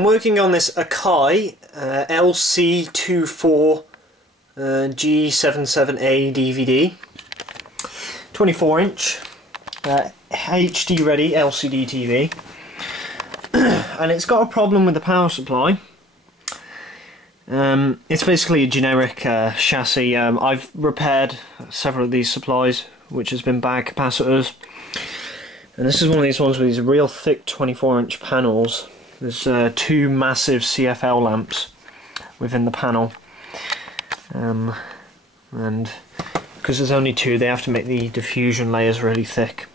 I'm working on this Akai LC24 G77A DVD, 24 inch HD ready LCD TV, and it's got a problem with the power supply. It's basically a generic chassis. I've repaired several of these supplies, which has been bad capacitors, and this is one of these ones with these real thick 24-inch panels. There's two massive CFL lamps within the panel, and because there's only two, they have to make the diffusion layers really thick.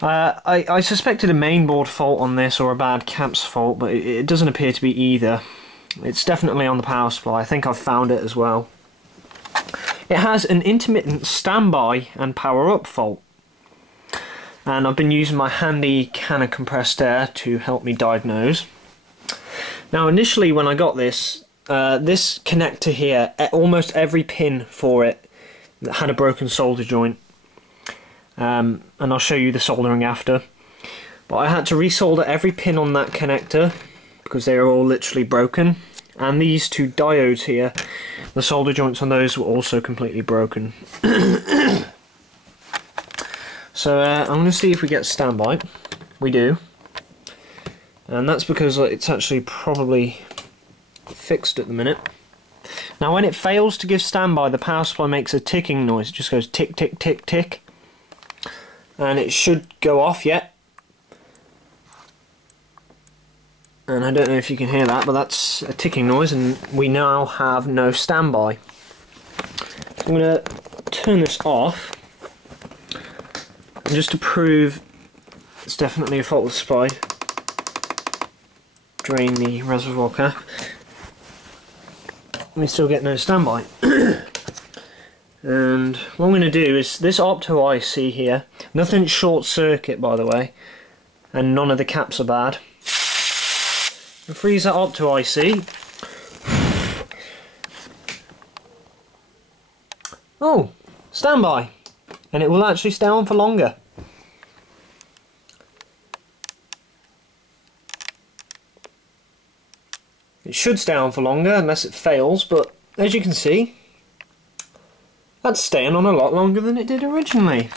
I suspected a mainboard fault on this, or a bad caps fault, but it doesn't appear to be either. It's definitely on the power supply. I think I've found it as well. It has an intermittent standby and power up fault, and I've been using my handy can of compressed air to help me diagnose. Now initially when I got this, this connector here, almost every pin for it had a broken solder joint, and I'll show you the soldering after. But I had to resolder every pin on that connector because they are all literally broken, and these two diodes here, the solder joints on those were also completely broken. So I'm going to see if we get standby. We do, and that's because it's actually probably fixed at the minute. Now when it fails to give standby, the power supply makes a ticking noise. It just goes tick tick tick tick, and it should go off yet. And I don't know if you can hear that, but that's a ticking noise, and we now have no standby. So I'm going to turn this off, and just to prove it's definitely a fault with the supply, drain the reservoir cap. We still get no standby. And what I'm going to do is, this Opto IC here, nothing's short circuit by the way, and none of the caps are bad. Freeze that Opto IC. Oh, standby, and it will actually stay on for longer. It should stay on for longer unless it fails, but as you can see, that's staying on a lot longer than it did originally.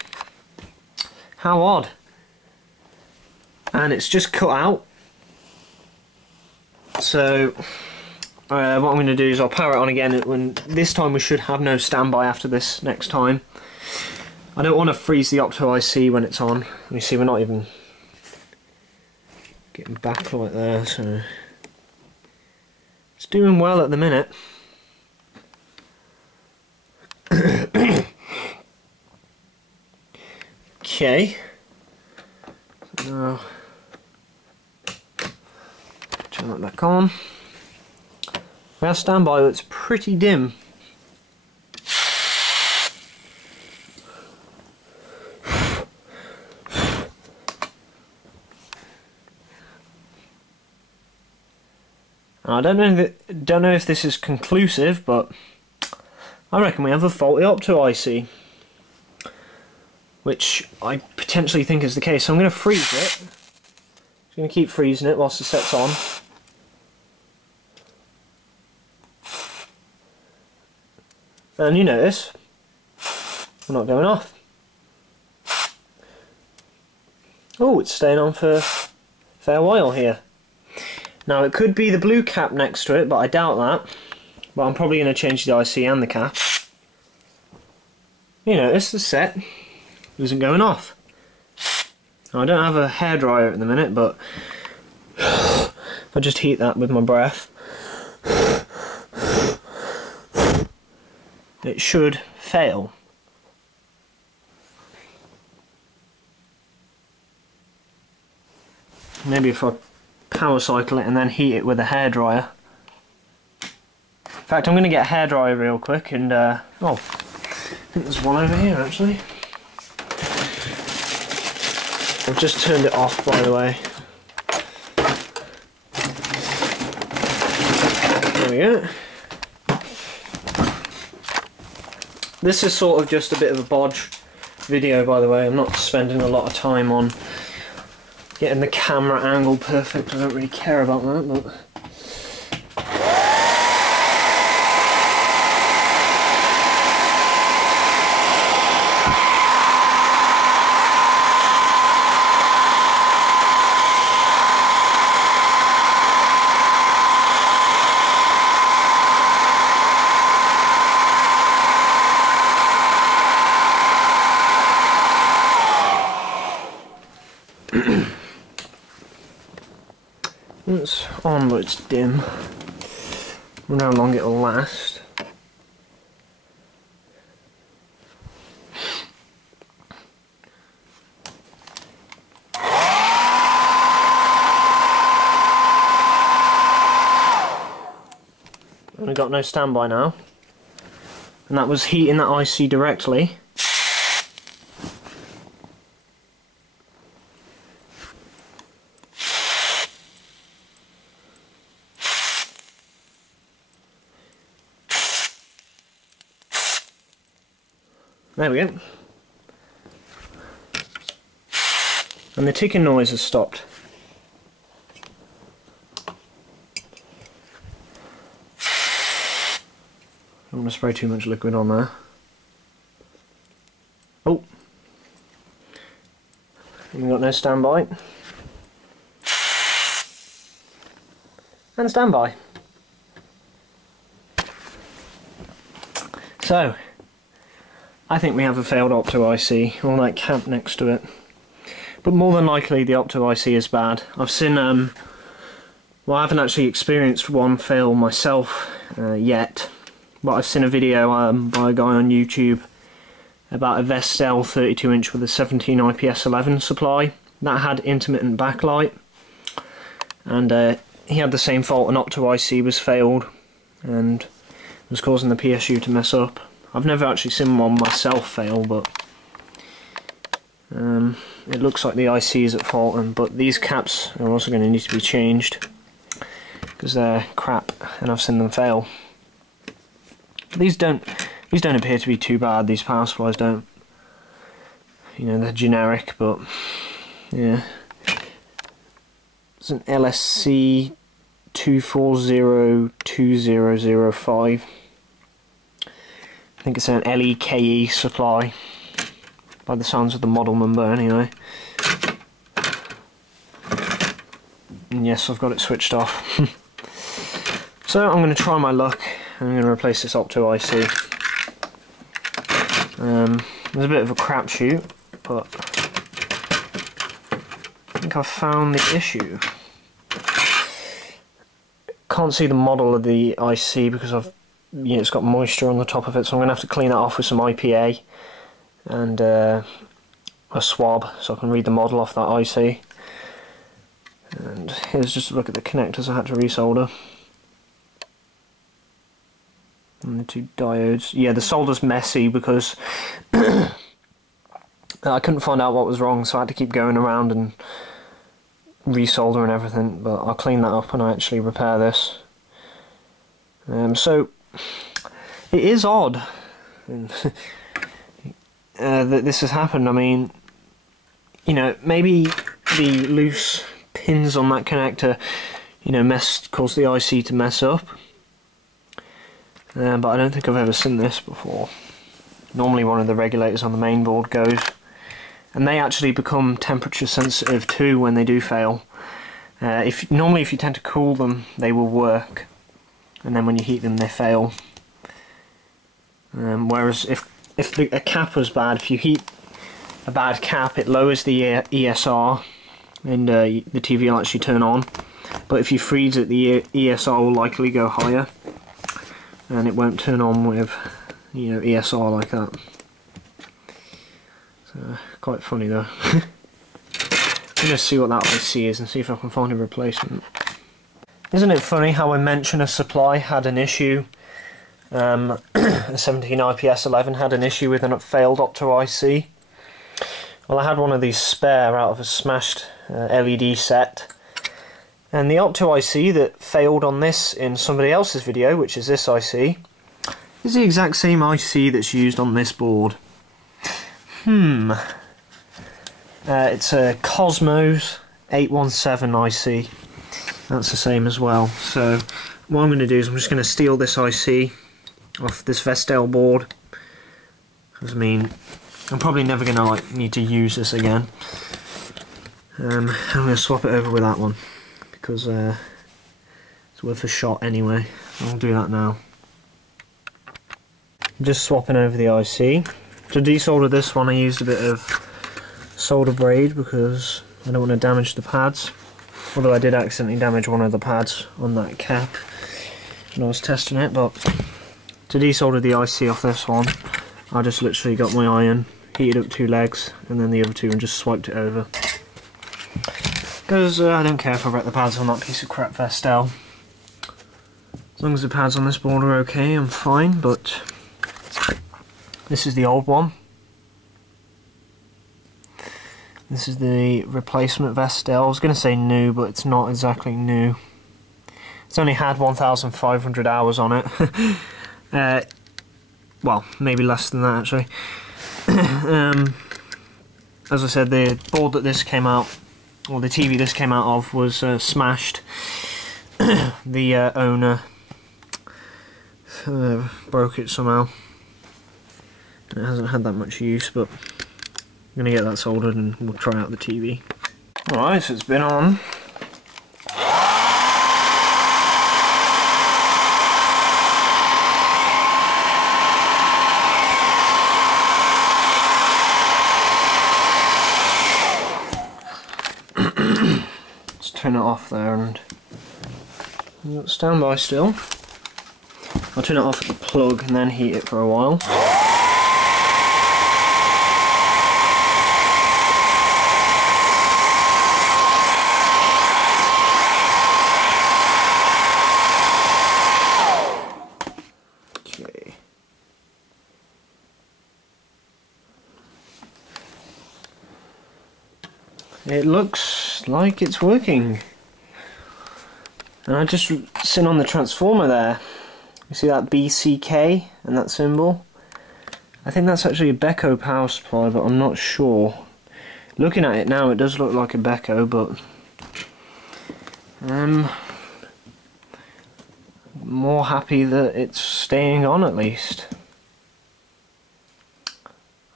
How odd. And it's just cut out. So what I'm going to do is I'll power it on again. When this time we should have no standby after this next time. I don't want to freeze the Opto IC when it's on. Let me see, we're not even getting backlight there, so it's doing well at the minute. Okay. Now turn that back on. We have standby, but it's pretty dim. I don't know if this is conclusive, but I reckon we have a faulty Opto IC, which I potentially think is the case. So I'm going to freeze it. I'm going to keep freezing it whilst it sets on. And you notice we're not going off. Oh, it's staying on for a fair while here. Now it could be the blue cap next to it, but I doubt that. But I'm probably going to change the IC and the cap. You notice the set isn't going off. Now, I don't have a hairdryer at the minute, but if I just heat that with my breath, it should fail. Maybe if I power cycle it and then heat it with a hairdryer. In fact, I'm going to get a hairdryer real quick and oh, I think there's one over here actually. I've just turned it off, by the way. There we go. This is sort of just a bit of a bodge video, by the way. I'm not spending a lot of time on getting the camera angle perfect. I don't really care about that, but it's on, but it's dim. I wonder how long it'll last. Only got no standby now, and that was heating that IC directly. There we go. And the ticking noise has stopped. Don't want to spray too much liquid on there. Oh! We've got no standby. And standby. So, I think we have a failed Opto IC, or that cap next to it. But more than likely the Opto IC is bad. I've seen, well, I haven't actually experienced one fail myself yet, but I've seen a video by a guy on YouTube about a Vestel 32-inch with a 17 IPS 11 supply that had intermittent backlight, and he had the same fault. An Opto IC was failed and was causing the PSU to mess up. I've never actually seen one myself fail, but it looks like the IC is at fault, but these caps are also going to need to be changed because they're crap and I've seen them fail. These don't appear to be too bad, these power supplies don't. You know, they're generic, but yeah. It's an LSC 2402005. I think it's an LEKE supply, by the sounds of the model number anyway. And yes, I've got it switched off. So I'm going to try my luck, and I'm going to replace this Opto IC. There's a bit of a crapshoot, but I think I've found the issue. Can't see the model of the IC because it's got moisture on the top of it, so I'm going to have to clean that off with some IPA and a swab so I can read the model off that IC. And here's just a look at the connectors I had to resolder. And the two diodes. Yeah, the solder's messy because I couldn't find out what was wrong, so I had to keep going around and resolder and everything, but I'll clean that up when I actually repair this. So it is odd that this has happened. I mean, you know, maybe the loose pins on that connector, you know, caused the IC to mess up. But I don't think I've ever seen this before. Normally one of the regulators on the main board goes, and they actually become temperature sensitive too when they do fail. Normally if you tend to cool them, they will work, and then when you heat them they fail. Whereas if a cap was bad, if you heat a bad cap, it lowers the ESR, and the TV will actually turn on. But if you freeze it, the ESR will likely go higher, and it won't turn on with, you know, ESR like that. So, quite funny though. I'm going to see what that IC is and see if I can find a replacement. Isn't it funny how I mentioned a supply had an issue, a 17 IPS 11 had an issue with a failed Opto IC? Well, I had one of these spare out of a smashed LED set, and the Opto IC that failed on this in somebody else's video, which is this IC, is the exact same IC that's used on this board. It's a Cosmos 817 IC. That's the same as well. So what I'm going to do is I'm just going to steal this IC off this Vestel board, because I mean I'm probably never going to need to use this again. I'm going to swap it over with that one because it's worth a shot anyway. I'll do that now. I'm just swapping over the IC. To desolder this one I used a bit of solder braid because I don't want to damage the pads. Although I did accidentally damage one of the pads on that cap when I was testing it, but to desolder the IC off this one, I just literally got my iron, heated up 2 legs, and then the other 2 and just swiped it over. Because I don't care if I wreck the pads on that piece of crap Vestel. As long as the pads on this board are okay, I'm fine, but this is the old one. This is the replacement Vestel. I was going to say new, but it's not exactly new. It's only had 1,500 hours on it. Well, maybe less than that actually. As I said, the board that this came out, or the TV this came out of, was smashed. The owner broke it somehow. It hasn't had that much use, but I'm going to get that soldered and we'll try out the TV. Alright, so it's been on. Let's turn it off there and stand by still. I'll turn it off at the plug and then heat it for a while. It looks like it's working. And I just seen on the transformer there, you see that BCK and that symbol? I think that's actually a Beko power supply, but I'm not sure. Looking at it now, it does look like a Beko, but I'm more happy that it's staying on at least.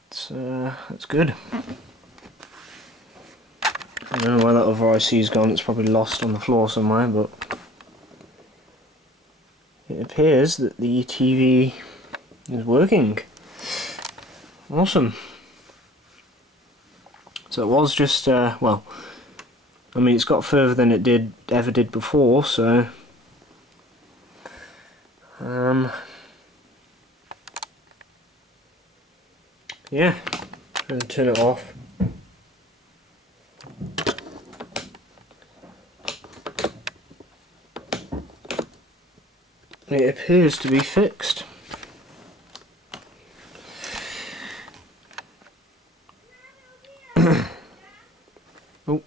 That's good. I don't know where that other IC's gone, it's probably lost on the floor somewhere, but it appears that the TV is working. Awesome. So it was just, well, I mean it's got further than it ever did before, so yeah, I'm going to turn it off. It appears to be fixed. Oh,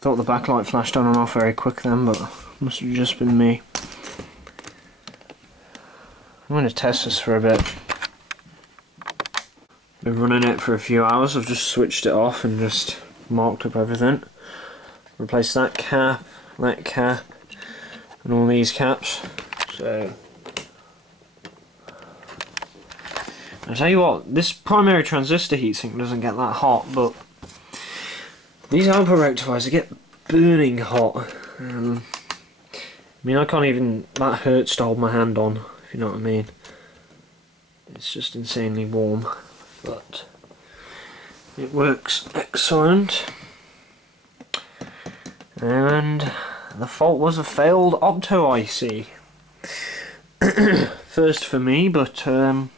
thought the backlight flashed on and off very quick then, but must have just been me. I'm going to test this for a bit. Been running it for a few hours. I've just switched it off and just marked up everything. Replaced that cap, and all these caps. So I'll tell you what, this primary transistor heatsink doesn't get that hot, but these output rectifiers, they get burning hot. I mean, I can't even, that hurts to hold my hand on, if you know what I mean. It's just insanely warm, but it works excellent. And the fault was a failed Opto IC. First for me, but that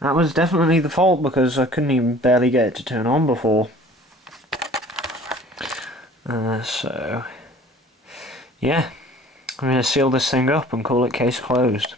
was definitely the fault because I couldn't even barely get it to turn on before. So yeah, I'm going to seal this thing up and call it case closed.